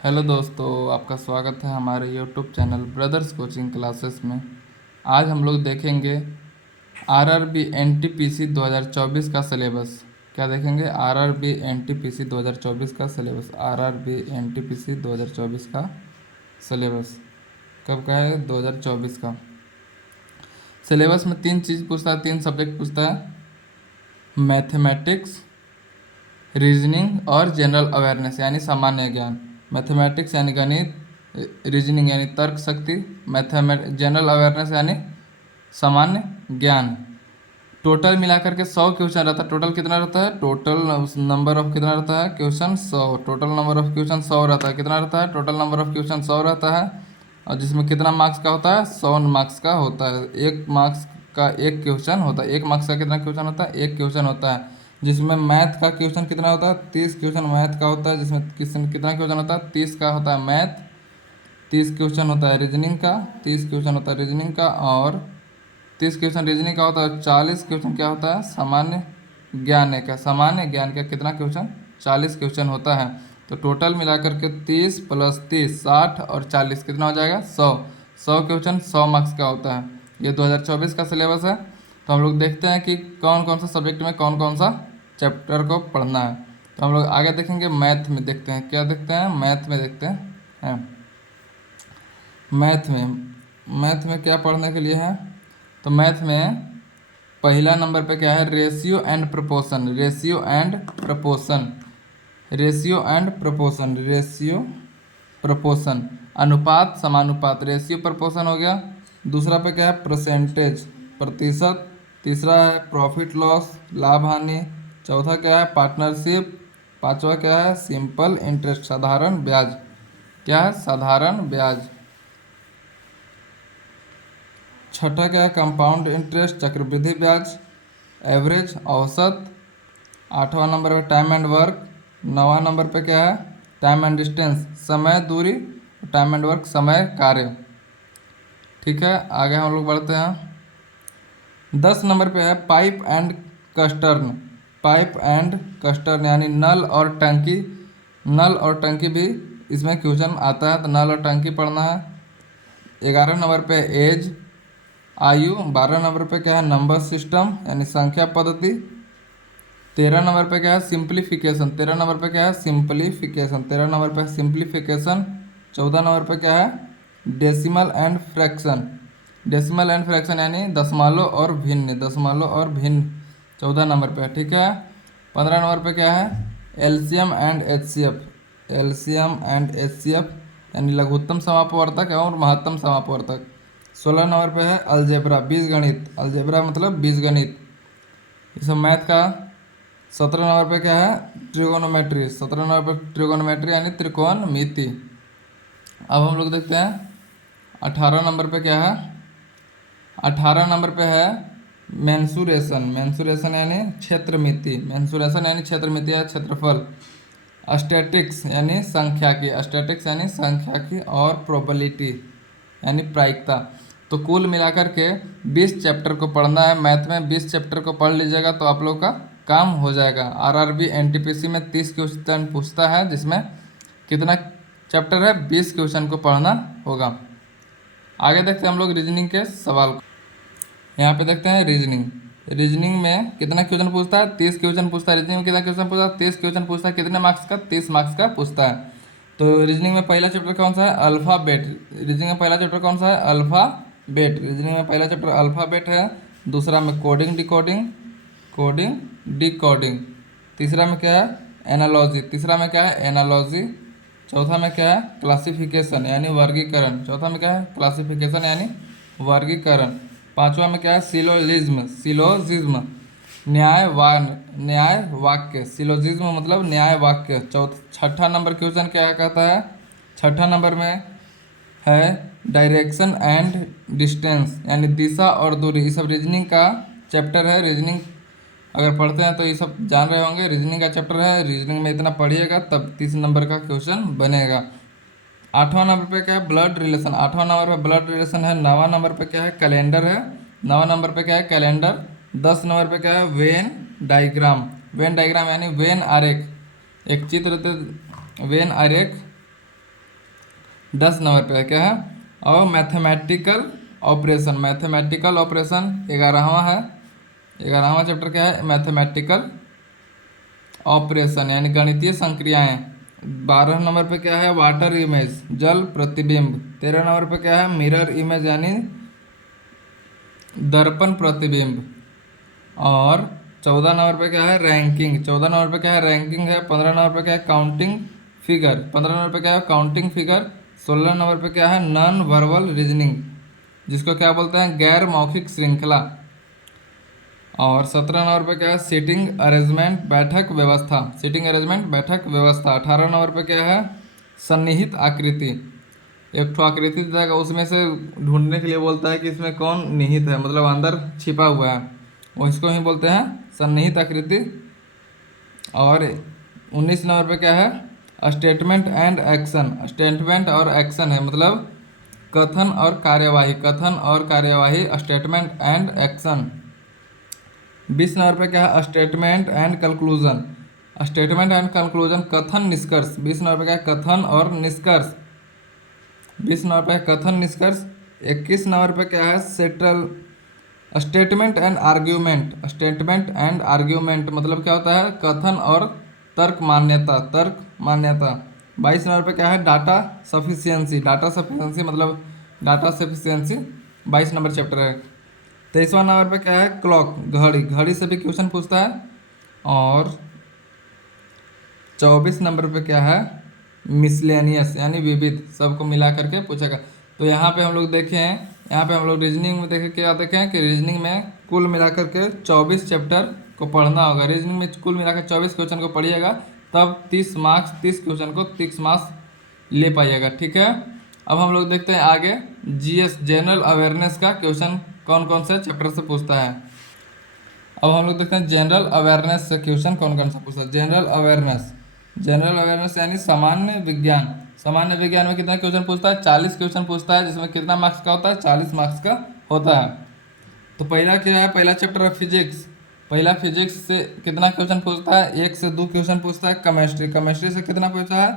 Hello दोस्तों, आपका स्वागत है हमारे YouTube channel brothers coaching classes में। आज हम लोग देखेंगे आरआरबी एनटीपीसी 2024 का सिलेबस। क्या देखेंगे? आरआरबी एनटीपीसी 2024 का सिलेबस। आरआरबी एनटीपीसी 2024 का सिलेबस कब का है? 2024 का। सिलेबस में तीन चीज़ पूछता है, तीन सब्जेक्ट पूछता है: मैथमेटिक्स, रीजनिंग और जनरल अवेयरनेस यानी सामान्य ज्ञान। मैथमेटिक्स यानी गणित, रीजनिंग यानी तर्क शक्ति, जनरल अवेयरनेस यानी सामान्य ज्ञान। टोटल मिलाकर के 100 क्वेश्चन रहता है। टोटल कितना रहता है? टोटल नंबर ऑफ कितना रहता है? Question 100। Total number of question 100 रहता है। कितना रहता है? टोटल नंबर ऑफ क्वेश्चन 100 रहता है। और जिसमें कितना मार्क्स का होता है? 100 मार्क्स का होता है। एक मार्क्स का एक क्वेश्चन होता है। एक मार्क्स का कितना क्वेश्चन होता है? एक क्वेश्चन होता है। जिसमें मैथ का क्वेश्चन कितना होता है? 30 क्वेश्चन मैथ का होता है। जिसमें कितना क्वेश्चन होता है? 30 का होता है मैथ। 30 क्वेश्चन होता है रीजनिंग का। 30 क्वेश्चन होता है रीजनिंग का। और 30 क्वेश्चन रीजनिंग का होता है। 40 क्वेश्चन क्या होता है? सामान्य ज्ञान का। सामान्य ज्ञान का कितना क्वेश्चन? 40 क्वेश्चन होता है। तो टोटल मिलाकर के 30 + 30 60 और 40 कितना हो जाएगा? 100। 100 क्वेश्चन 100 मार्क्स का होता है। ये 2024 का सिलेबस है। तो हम लोग देखते हैं कि कौन कौन सा सब्जेक्ट में कौन कौन सा चैप्टर को पढ़ना है। तो हम लोग आगे देखेंगे, मैथ में देखते हैं। क्या देखते हैं? मैथ में देखते हैं। मैथ में क्या पढ़ने के लिए है? तो मैथ में पहला नंबर पे क्या है? Ratio and proportion. Ratio and proportion. Ratio and proportion. Ratio proportion, अनुपात समानुपात। रेशियो प्रोपोर्शन हो गया। दूसरा पे क्या है? परसेंटेज, प्रतिशत। तीसरा है प्रॉफिट लॉस, लाभ हानि। चौथा क्या है? पार्टनरशिप। पांचवा क्या है? सिंपल इंटरेस्ट, साधारण ब्याज। क्या है? साधारण ब्याज। छठा क्या है? कंपाउंड इंटरेस्ट, चक्रवृद्धि ब्याज। एवरेज, औसत। आठवां नंबर पे टाइम एंड वर्क। नौवां नंबर पे क्या है? टाइम एंड डिस्टेंस, समय दूरी। टाइम एंड वर्क, समय कार्य। ठीक है, आगे हम लोग बढ़ते हैं। 10 नंबर पे है पाइप एंड कस्टर्न। पाइप एंड कस्टर्न यानी नल और टंकी। नल और टंकी भी इसमें क्वेश्चन आता है, तो नल और टंकी पढ़ना है। 11 नंबर पे एज, आयु। 12 नंबर पे क्या है? नंबर सिस्टम यानी संख्या पद्धति। 13 नंबर पे क्या है? सिंप्लीफिकेशन। 13 नंबर पे क्या है? सिंप्लीफिकेशन। 13 नंबर पे सिंप्लीफिकेशन। 14 नंबर पे क्या है? Decimal and fraction. Decimal and fraction यानी दशमलव और भिन्न। दशमलव और भिन्न 14 नंबर पे, ठीक है। 15 नंबर पे क्या है? LCM and HCF. LCM and HCF यानी लघुत्तम समापवर्तक और महत्तम समापवर्तक। 16 नंबर पे है अलजेब्रा, बीजगणित। अलजेब्रा मतलब बीजगणित, ये सब मैथ का। 17 नंबर पे क्या है? ट्रिगोनोमेट्री। 17 नंबर पे ट्रिगोनोमेट्री यानी त्रिकोणमिति। अब हम लोग देखते हैं 18 नंबर पे क्या है? 18 नंबर पे है मेंसुरेशन। मेंसुरेशन यानी क्षेत्रमिति। मेंसुरेशन यानी क्षेत्रमिति या क्षेत्रफल। स्टैटिक्स यानी सांख्यिकी। स्टैटिक्स यानी सांख्यिकी। और प्रोबेबिलिटी यानी प्रायिकता। तो कुल मिलाकर के 20 चैप्टर को पढ़ना है। मैथ में 20 चैप्टर को पढ़ लीजिएगा तो आप लोग का काम हो जाएगा। आरआरबी एनटीपीसी में 30 क्वेश्चन पूछता है, जिसमें कितना चैप्टर है? 20 क्वेश्चन को पढ़ना होगा। आगे देखते हैं हम लोग रीजनिंग के सवाल को। यहाँ पे देखते हैं रीजनिंग। रीजनिंग में कितना क्वेश्चन पूछता है? 30 क्वेश्चन पूछता है। रीजनिंग में कितना क्वेश्चन पूछता है? 30 क्वेश्चन पूछता है। कितने मार्क्स का? 30 मार्क्स का पूछता है। तो रीजनिंग में पहला चैप्टर कौन सा है? अल्फ़ाबेट। रीजनिंग में पहला चैप्टर कौन सा है? अल्फ़ाबेट। रीजनिंग में पहला चैप्टर अल्फ़ाबेट है। दूसरा में कोडिंग डिकोडिंग। Coding decoding. तीसरा में क्या है? एनालॉजी। तीसरा में क्या है? एनालॉजी। चौथा में क्या है? क्लासिफिकेशन यानी वर्गीकरण। चौथा में क्या है? क्लासिफिकेशन यानी वर्गीकरण। पांचवा में क्या है? सिलोजिज्म। सिलोजिज्म न्याय वाक्य। सिलोजिज्म मतलब न्याय वाक्य। छठा नंबर क्वेश्चन क्या कहता है? छठा नंबर में है डायरेक्शन एंड डिस्टेंस यानी दिशा और दूरी। ये सब रीजनिंग का चैप्टर है। रीजनिंग अगर पढ़ते हैं तो ये सब जान रहे होंगे। रीजनिंग का चैप्टर है। रीजनिंग में इतना पढ़िएगा तब 30 नंबर का क्वेश्चन बनेगा। 8वां नंबर पे क्या है? Blood relation. 8वां नंबर पे ब्लड रिलेशन है। 9वां नंबर पे क्या है? कैलेंडर है। 9वां नंबर पे क्या है? कैलेंडर। 10 नंबर पे क्या है? Venn diagram. वेन डायग्राम यानी वेन आरेख। एक चित्र वेन आरेख 10 नंबर पे क्या है? और मैथमेटिकल ऑपरेशन, मैथमेटिकल ऑपरेशन 11वां है। 11वां चैप्टर क्या है? मैथमेटिकल ऑपरेशन यानी गणितीय संक्रियाएं। 12 नंबर पे क्या है? वाटर इमेज, जल प्रतिबिंब। 13 नंबर पे क्या है? मिरर इमेज यानी दर्पण प्रतिबिंब। और 14 नंबर पे क्या है? रैंकिंग। 14 नंबर पे क्या है? रैंकिंग है। 15 नंबर पे क्या है? Counting figure. 15 नंबर पे क्या है? Counting figure. 16 नंबर पे क्या है? नॉन वर्बल रीजनिंग, जिसको क्या बोलते हैं? गैर मौखिक श्रृंखला। और 17 नंबर पे क्या है? सीटिंग अरेंजमेंट, बैठक व्यवस्था, सीटिंग अरेंजमेंट बैठक व्यवस्था। 18 नंबर पे क्या है? सन्निहित आकृति, एक ठो आकृति देगा उसमें से ढूंढने के लिए बोलता है कि इसमें कौन निहित है, मतलब अंदर छिपा हुआ है, वो इसको ही बोलते हैं सन्निहित आकृति। और 19 नंबर पे क्या है? स्टेटमेंट एंड एक्शन, स्टेटमेंट और एक्शन है, मतलब कथन और कार्यवाही, कथन और कार्यवाही, स्टेटमेंट एंड एक्शन। 20 नंबर पे क्या है? Statement and conclusion, statement and conclusion, कथन निष्कर्ष। 20 नंबर पे क्या है? कथन और निष्कर्ष। 20 नंबर पे है कथन निष्कर्ष। 21 नंबर पे क्या है? Settle statement and argument, statement and argument मतलब क्या होता है? कथन और तर्क मान्यता, तर्क मान्यता। 22 नंबर पे क्या है? डाटा सफिशियंसी, डाटा सफिशियंसी मतलब डाटा सफिशियंसी 22 नंबर चैप्टर है। 23वां नंबर पे क्या है? क्लॉक, घड़ी, घड़ी से भी क्वेश्चन पूछता है। और 24 नंबर पे क्या है? मिसलेनियस यानी विविध, सबको मिला करके पूछेगा। तो यहाँ पे हम लोग देखें, यहाँ पे हम लोग रीजनिंग में देखें, क्या देखें कि रीजनिंग में कुल मिलाकर के 24 चैप्टर को पढ़ना होगा। रीजनिंग में कुल मिलाकर 24 क्वेश्चन को पढ़िएगा, तब 30 मार्क्स, 30 क्वेश्चन को 30 मार्क्स ले पाइएगा, ठीक है। अब हम लोग देखते हैं आगे जीएस, जनरल अवेयरनेस का क्वेश्चन कौन कौन से चैप्टर से पूछता है। अब हम लोग देखते हैं जनरल अवेयरनेस से क्वेश्चन कौन कौन सा पूछता है। जनरल अवेयरनेस, जनरल अवेयरनेस यानी सामान्य विज्ञान। सामान्य विज्ञान में कितना क्वेश्चन पूछता है? 40 क्वेश्चन पूछता है, जिसमें कितना मार्क्स का होता है? 40 मार्क्स का होता है। तो पहला क्या है? पहला चैप्टर है फिजिक्स। पहला फिजिक्स से कितना क्वेश्चन पूछता है? 1 से 2 क्वेश्चन पूछता है। केमिस्ट्री, केमिस्ट्री से कितना पूछता है?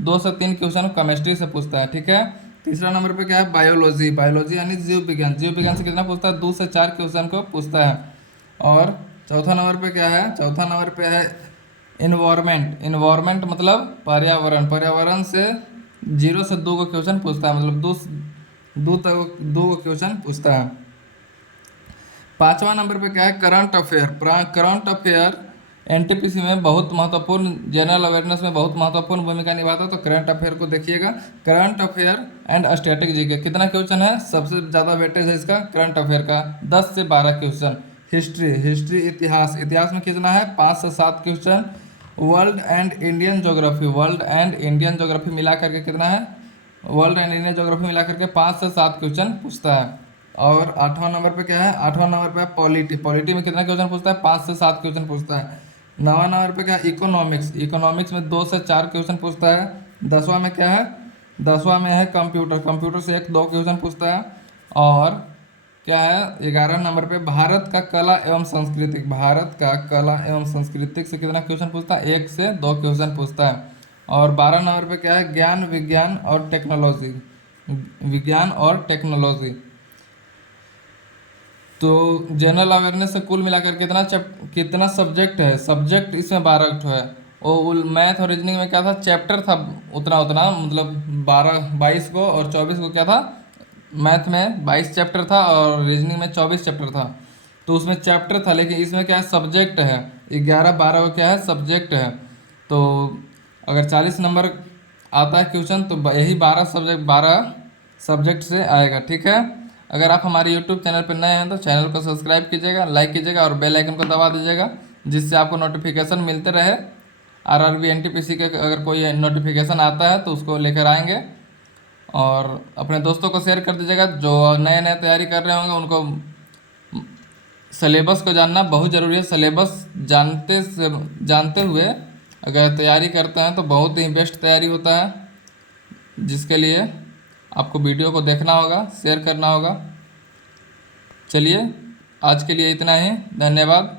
2 से 3 क्वेश्चन केमिस्ट्री से पूछता है, ठीक है। तीसरा नंबर पे क्या है? बायोलॉजी, बायोलॉजी यानी जीव विज्ञान, जीव विज्ञान से कितना पूछता है? 2 से 4 क्वेश्चन को पूछता है। और चौथा नंबर पे क्या है? चौथा नंबर पे है इन्वायरमेंट, इन्वायरमेंट मतलब पर्यावरण, पर्यावरण से 0 से 2 को क्वेश्चन पूछता है, मतलब दो तक 2 क्वेश्चन पूछता है। पांचवा नंबर पे क्या है? Current affair, current affair NTPC में बहुत महत्वपूर्ण, जनरल अवेयरनेस में बहुत महत्वपूर्ण भूमिका निभाता है। तो करंट अफेयर को देखिएगा। Current affair and static GK कितना क्वेश्चन है? सबसे ज़्यादा वेटेज है इसका करंट अफेयर का, 10 से 12 क्वेश्चन। हिस्ट्री, हिस्ट्री इतिहास, इतिहास में कितना है? 5 से 7 question. World and Indian geography, world and Indian geography मिला करके कितना है? वर्ल्ड एंड इंडियन ज्योग्राफी मिला करके 5 से 7 क्वेश्चन पूछता है। और 8वां नंबर पे क्या है? 8वां नंबर पे है पॉलिटी, पॉलिटी में कितना क्वेश्चन पूछता है? 5 से 7 क्वेश्चन पूछता है। 9वां नंबर पे क्या है? इकोनॉमिक्स, इकोनॉमिक्स में 2 से 4 क्वेश्चन पूछता है। 10वां में क्या है? 10वां में है कंप्यूटर, कंप्यूटर से 1-2 क्वेश्चन पूछता है। और क्या है? 11 नंबर पे भारत का कला एवं संस्कृति, भारत का कला एवं संस्कृति से कितना क्वेश्चन पूछता है? 1 से 2 क्वेश्चन पूछता है। और 12 नंबर पे क्या है? ज्ञान विज्ञान और टेक्नोलॉजी, विज्ञान और टेक्नोलॉजी। तो जनरल अवेयरनेस से कुल मिलाकर कितना सब्जेक्ट है? सब्जेक्ट इसमें 12 ठो है। और मैथ और रीजनिंग में क्या था? चैप्टर था उतना उतना, मतलब 22 को, और 24 को क्या था? मैथ में 22 चैप्टर था और रीजनिंग में 24 चैप्टर था। तो उसमें चैप्टर था, लेकिन इसमें क्या है? सब्जेक्ट है। 11-12 को क्या है? सब्जेक्ट है। तो अगर 40 नंबर आता है क्वेश्चन, तो यही 12 सब्जेक्ट से आएगा, ठीक है। अगर आप हमारे यूट्यूब चैनल पर नए हैं तो चैनल को सब्सक्राइब कीजिएगा, लाइक कीजिएगा और बेल आइकन को दबा दीजिएगा, जिससे आपको नोटिफिकेशन मिलते रहे। आरआरबी एनटीपीसी के अगर कोई नोटिफिकेशन आता है तो उसको लेकर आएंगे। और अपने दोस्तों को शेयर कर दीजिएगा, जो नए नए तैयारी कर रहे होंगे उनको सिलेबस को जानना बहुत ज़रूरी है। सिलेबस जानते हुए अगर तैयारी करते हैं तो बहुत ही बेस्ट तैयारी होता है, जिसके लिए आपको वीडियो को देखना होगा, शेयर करना होगा। चलिए आज के लिए इतना ही, धन्यवाद।